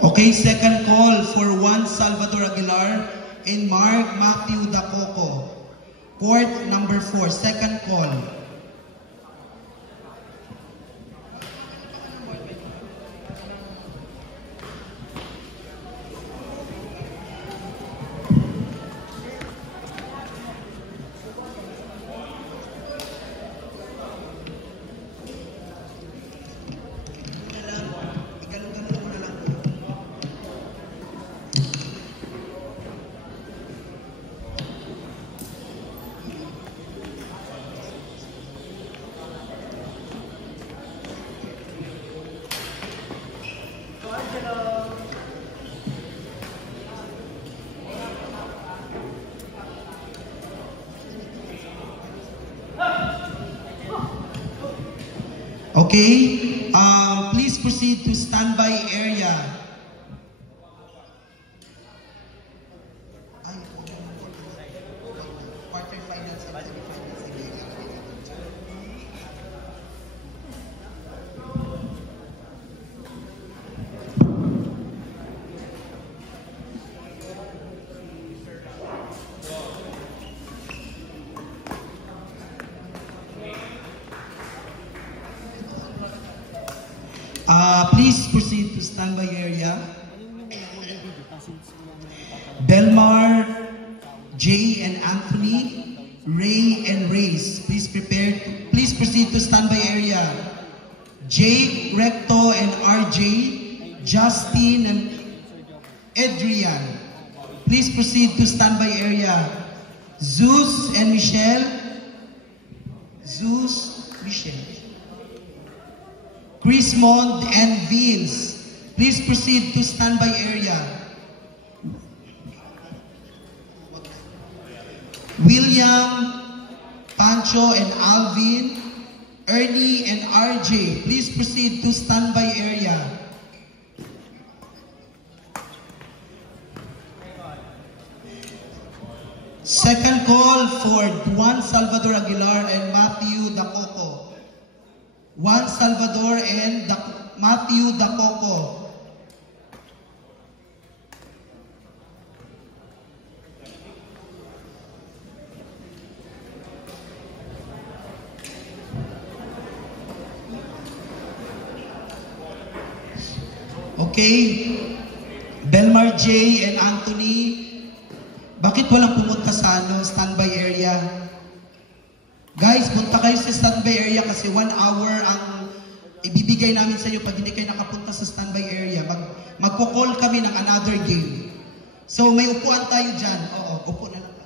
Okay, second call for Juan Salvador Aguilar and Mark Matthew Dacoco. Court number 4, second call. Okay, please proceed to standby area. Please proceed to standby area. Belmar, Jay and Anthony, Ray and Race, please prepare. Please proceed to standby area. Jake, Recto and RJ, Justin and Adrian, please proceed to standby area. Zeus and Michelle, Zeus, Michelle. Chris Mond and Vince, please proceed to standby area. William, Pancho and Alvin, Ernie and RJ, please proceed to standby area. Second call for Juan Salvador Aguilar and Matthew Dacoco. Juan Salvador and Matthew Dacoco. Okay, Belmar J and Anthony, bakit walang pumunta sa standby area? Guys, punta kayo sa standby area kasi 1 hour ang ibibigay namin sa inyo pag hindi kayo nakapunta sa standby area. Magko-call kami ng another game. So, may upuan tayo dyan. Oo, upo na lang.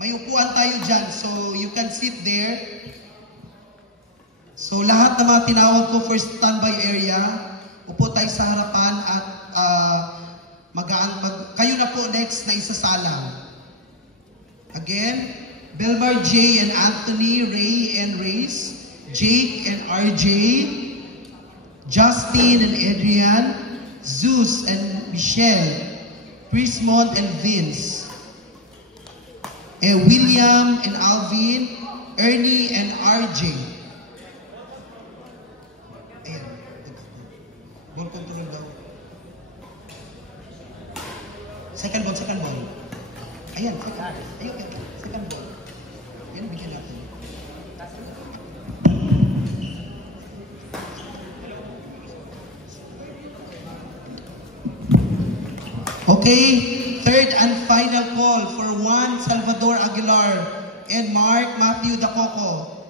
May upuan tayo dyan. So, you can sit there. So, lahat ng mga tinawag ko for standby area, upo tayo sa harapan at kayo na po next na isasalang. Again, Belmar J and Anthony, Ray and Race, Jake and RJ, Justin and Adrian, Zeus and Michelle, Prismont and Vince, William and Alvin, Ernie and RJ. Ayan. Ball control daw. Second ball. Ayan, second ball. Yan, bigyan natin. Okay, third and final call for Juan Salvador Aguilar and Mark Matthew Dacoco.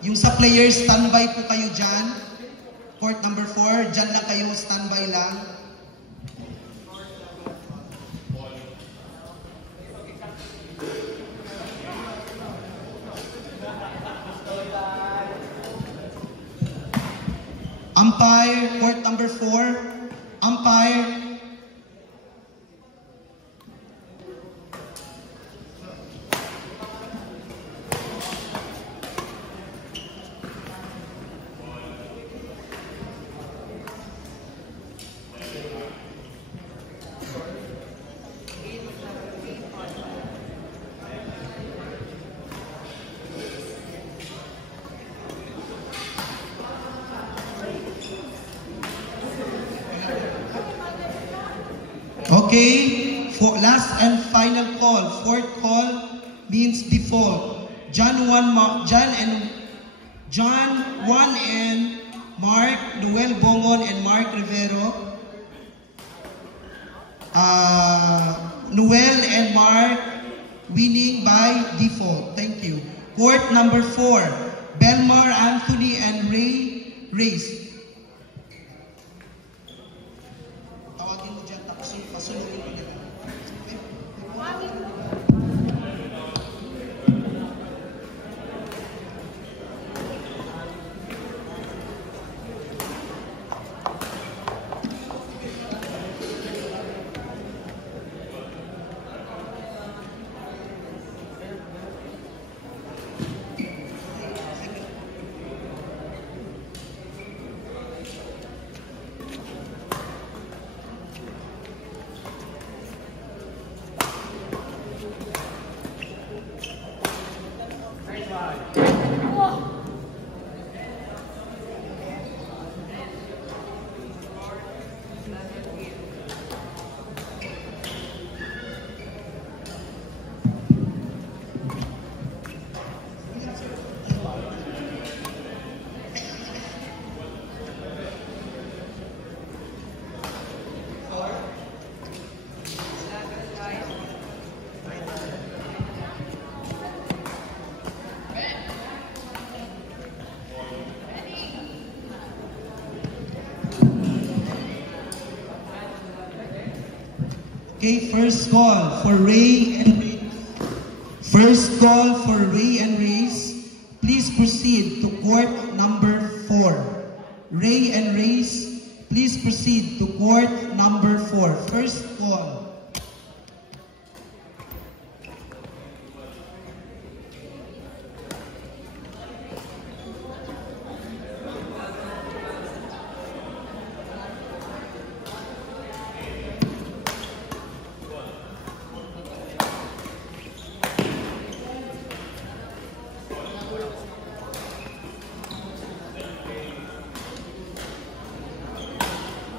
Yung sa players, standby po kayo dyan. Court number 4, dyan lang kayo, standby lang. Umpire, court number 4, umpire. Okay, for last and final call. Fourth call means default. John 1 and Mark, Noel Bongon and Mark Rivero. Noel and Mark winning by default. Thank you. Court number 4, Belmar, Anthony and Ray Reyes. Tawagin mo dyan tapos pasunugin mo nila. Okay, first call for Ray and Reyes. First call for Ray and Reyes. Please proceed to court number 4. Ray and Reyes, please proceed to court number 4. First call.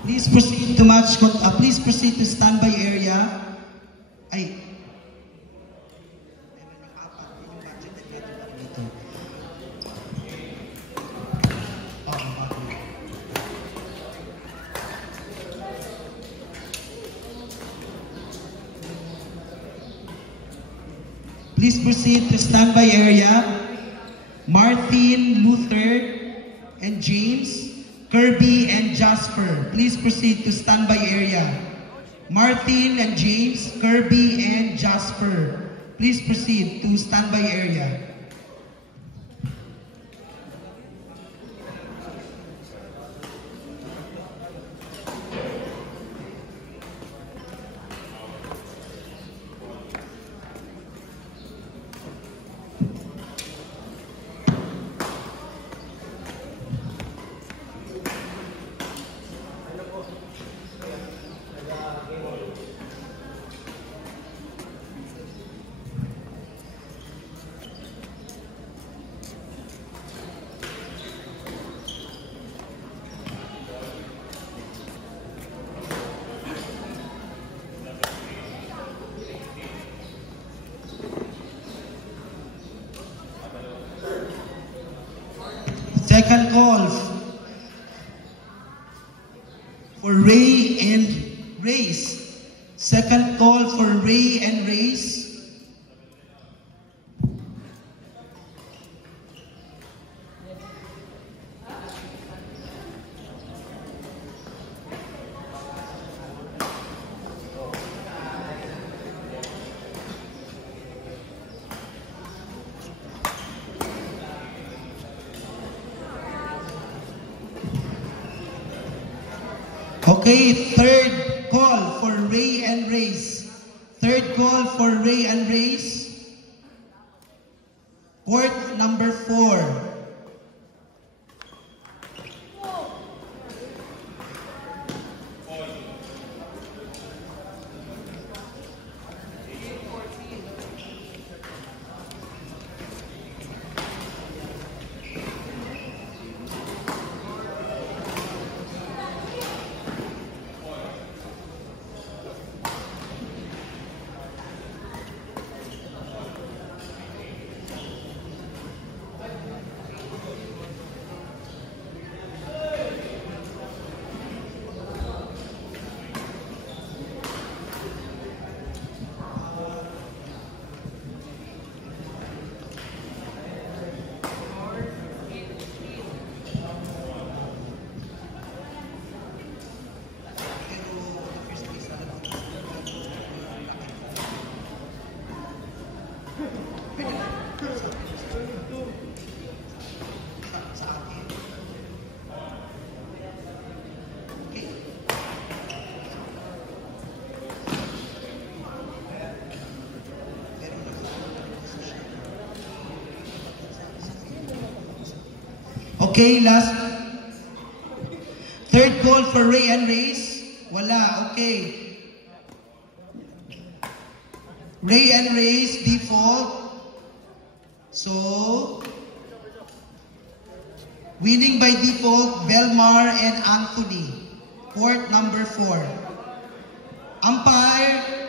Please proceed to match. Please proceed to standby area. Ay. Please proceed to standby area. Martin, Luther, and James. Kirby and Jasper, please proceed to standby area. Martin and James, Kirby and Jasper, please proceed to standby area. Second call for Ray and Reyes. Second call for Ray and Reyes. Okay, third call for Ray and Reyes. Third call for Ray and Reyes. Court number 4. Okay, last. Third call for Ray and Race. Wala, okay. Ray and Race, default. So, winning by default, Belmar and Anthony. Court number 4. Umpire.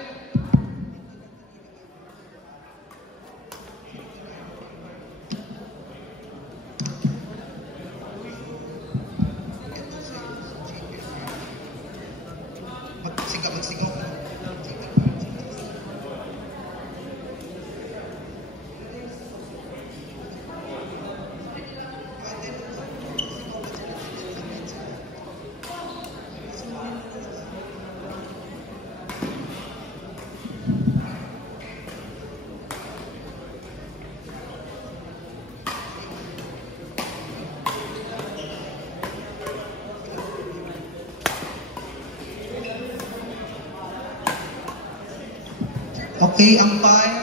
Magsigaw. Okay, umpire.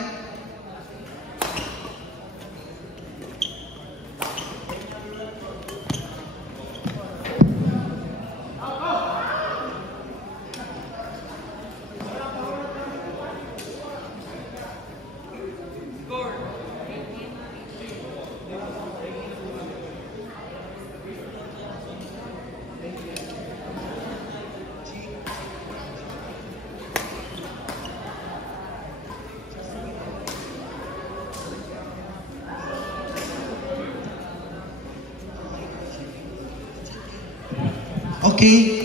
Okay.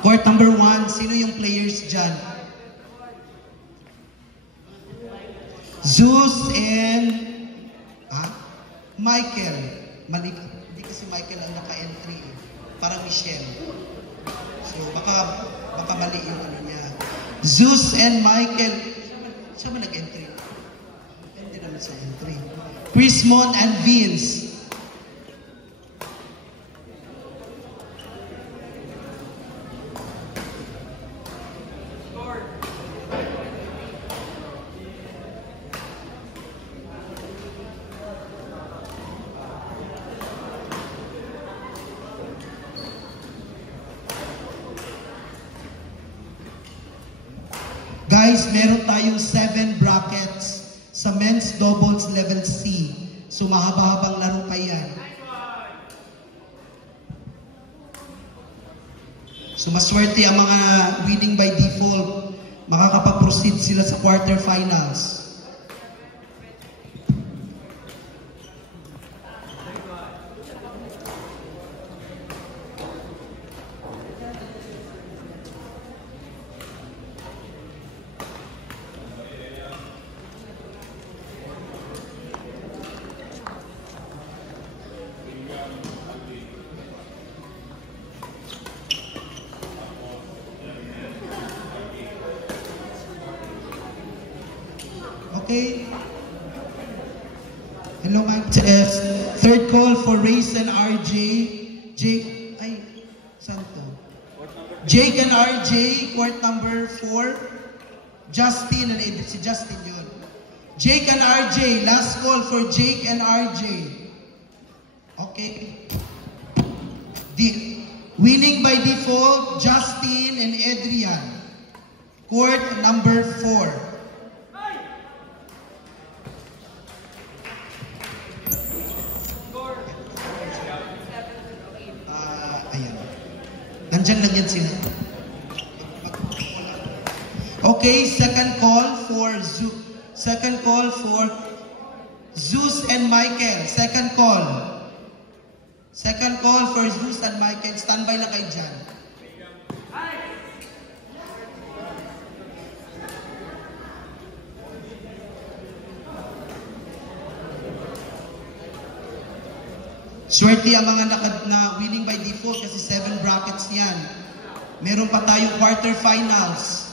Court number 1, sino yung players dyan? Zeus and Michael. Mali, hindi kasi Michael ang naka-entry. Parang Michelle. So baka mali yung ano niya. Zeus and Michael. Siya ba nag-entry? Hindi naman sa entry. Chrismon and Vince. Guys, meron tayong 7 brackets sa men's doubles level C. So mahaba-habang laro pa yan. So maswerte ang mga winning by default. Makakapag-proceed sila sa quarterfinals. Okay? Hello, Mike. Third call for Race and RJ. Jake, ay, saan to? Jake and RJ, court number 4. Justin and Edith. Si Justin yun. Jake and RJ, last call for Jake and RJ. Okay. Winning by default, Justin and Adrian. Court number 4. Ayan. Nandyan lang yan sila. Okay, second call for Zeus and Michael. Second call for Zeus and Michael. Standby lang kayo dyan. Swerte ang mga na winning by default kasi 7 brackets yan. Meron pa tayong quarterfinals.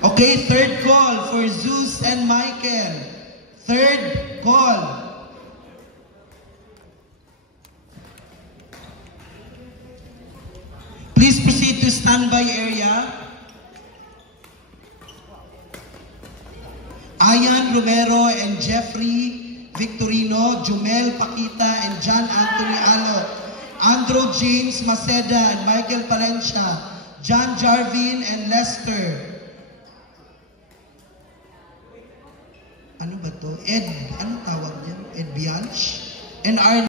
Okay, third call for Zeus and Michael. Third call. Please proceed to standby area. Ayan Romero and Jeffrey Victorino, Jumel Paquita and John Anthony Alot, Andrew James Maceda and Michael Palencia, John Jarvin and Lester. Ano ba to? Ano tawag niya? Ed Bianch? And